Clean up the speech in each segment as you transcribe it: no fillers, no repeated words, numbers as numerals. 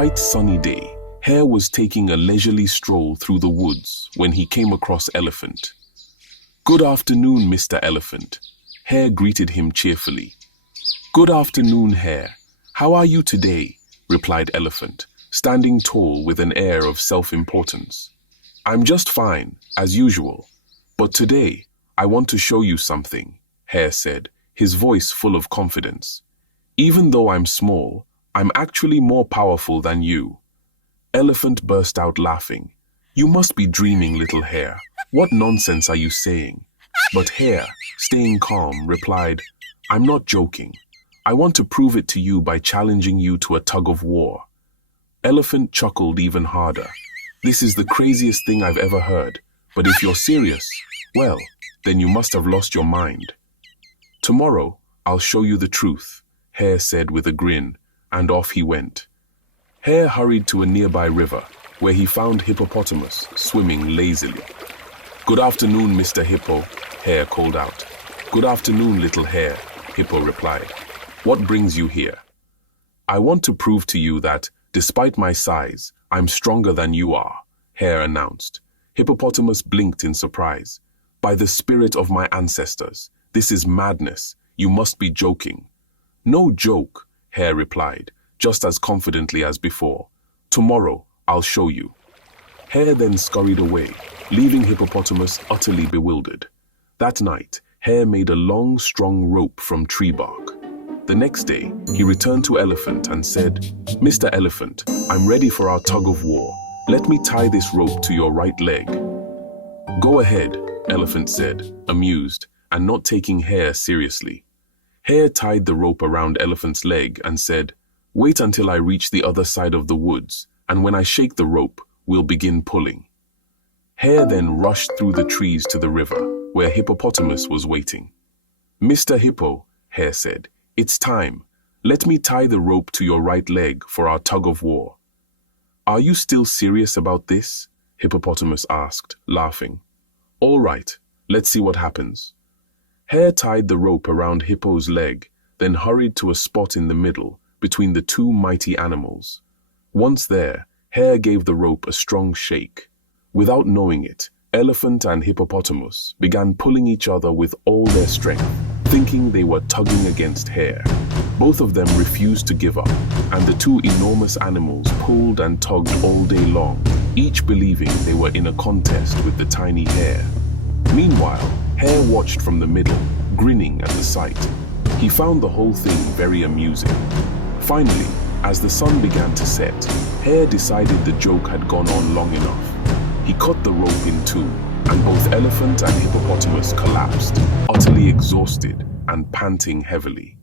bright sunny day, Hare was taking a leisurely stroll through the woods when he came across Elephant. "Good afternoon, Mr. Elephant," Hare greeted him cheerfully. "Good afternoon, Hare. How are you today?" replied Elephant, standing tall with an air of self-importance. "I'm just fine, as usual. But today, I want to show you something," Hare said, his voice full of confidence. "Even though I'm small, I'm actually more powerful than you." Elephant burst out laughing. "You must be dreaming, little Hare. What nonsense are you saying?" But Hare, staying calm, replied, "I'm not joking. I want to prove it to you by challenging you to a tug-of-war." Elephant chuckled even harder. "This is the craziest thing I've ever heard, but if you're serious, well, then you must have lost your mind." "Tomorrow, I'll show you the truth," Hare said with a grin, and off he went. Hare hurried to a nearby river, where he found Hippopotamus swimming lazily. "Good afternoon, Mr. Hippo," Hare called out. "Good afternoon, little Hare," Hippo replied. "What brings you here?" "I want to prove to you that, despite my size, I'm stronger than you are," Hare announced. Hippopotamus blinked in surprise. "By the spirit of my ancestors, this is madness. You must be joking." "No joke," Hare replied, just as confidently as before. "Tomorrow, I'll show you." Hare then scurried away, leaving Hippopotamus utterly bewildered. That night, Hare made a long, strong rope from tree bark. The next day, he returned to Elephant and said, "Mr. Elephant, I'm ready for our tug-of-war. Let me tie this rope to your right leg." "Go ahead," Elephant said, amused, and not taking Hare seriously. Hare tied the rope around Elephant's leg and said, "Wait until I reach the other side of the woods, and when I shake the rope, we'll begin pulling." Hare then rushed through the trees to the river, where Hippopotamus was waiting. "Mr. Hippo," Hare said, "it's time. Let me tie the rope to your right leg for our tug-of-war." "Are you still serious about this?" Hippopotamus asked, laughing. "All right, let's see what happens." Hare tied the rope around Hippo's leg, then hurried to a spot in the middle, between the two mighty animals. Once there, Hare gave the rope a strong shake. Without knowing it, Elephant and Hippopotamus began pulling each other with all their strength, thinking they were tugging against Hare. Both of them refused to give up, and the two enormous animals pulled and tugged all day long, each believing they were in a contest with the tiny Hare. Meanwhile, Hare watched from the middle, grinning at the sight. He found the whole thing very amusing. Finally, as the sun began to set, Hare decided the joke had gone on long enough. He cut the rope in two, and both Elephant and Hippopotamus collapsed, utterly exhausted and panting heavily.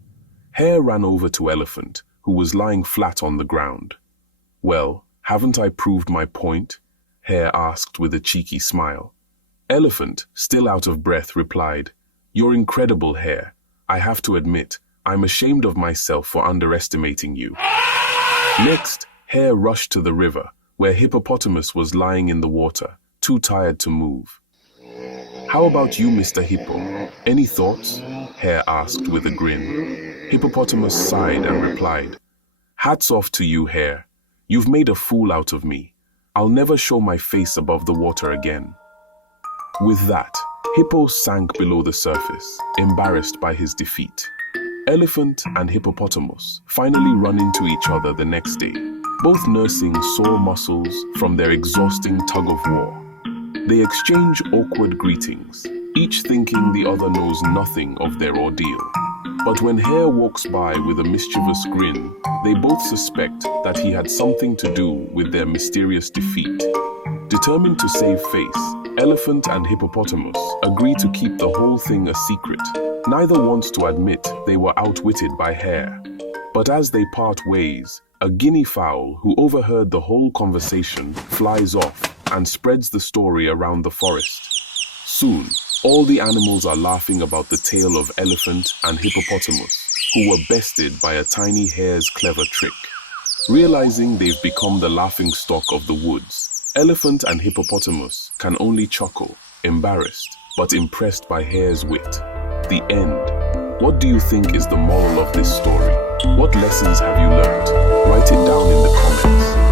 Hare ran over to Elephant, who was lying flat on the ground. "Well, haven't I proved my point?" Hare asked with a cheeky smile. Elephant, still out of breath, replied, "You're incredible, Hare. I have to admit, I'm ashamed of myself for underestimating you." Next, Hare rushed to the river, where Hippopotamus was lying in the water, too tired to move. "How about you, Mr. Hippo? Any thoughts?" Hare asked with a grin. Hippopotamus sighed and replied, "Hats off to you, Hare. You've made a fool out of me. I'll never show my face above the water again." With that, Hippo sank below the surface, embarrassed by his defeat. Elephant and Hippopotamus finally run into each other the next day, both nursing sore muscles from their exhausting tug-of-war. They exchange awkward greetings, each thinking the other knows nothing of their ordeal. But when Hare walks by with a mischievous grin, they both suspect that he had something to do with their mysterious defeat. Determined to save face, Elephant and Hippopotamus agree to keep the whole thing a secret. Neither wants to admit they were outwitted by Hare. But as they part ways, a guinea fowl who overheard the whole conversation flies off and spreads the story around the forest. Soon, all the animals are laughing about the tale of Elephant and Hippopotamus, who were bested by a tiny hare's clever trick. Realizing they've become the laughingstock of the woods, Elephant and Hippopotamus can only chuckle, embarrassed, but impressed by Hare's wit. The end. What do you think is the moral of this story? What lessons have you learned? Write it down in the comments.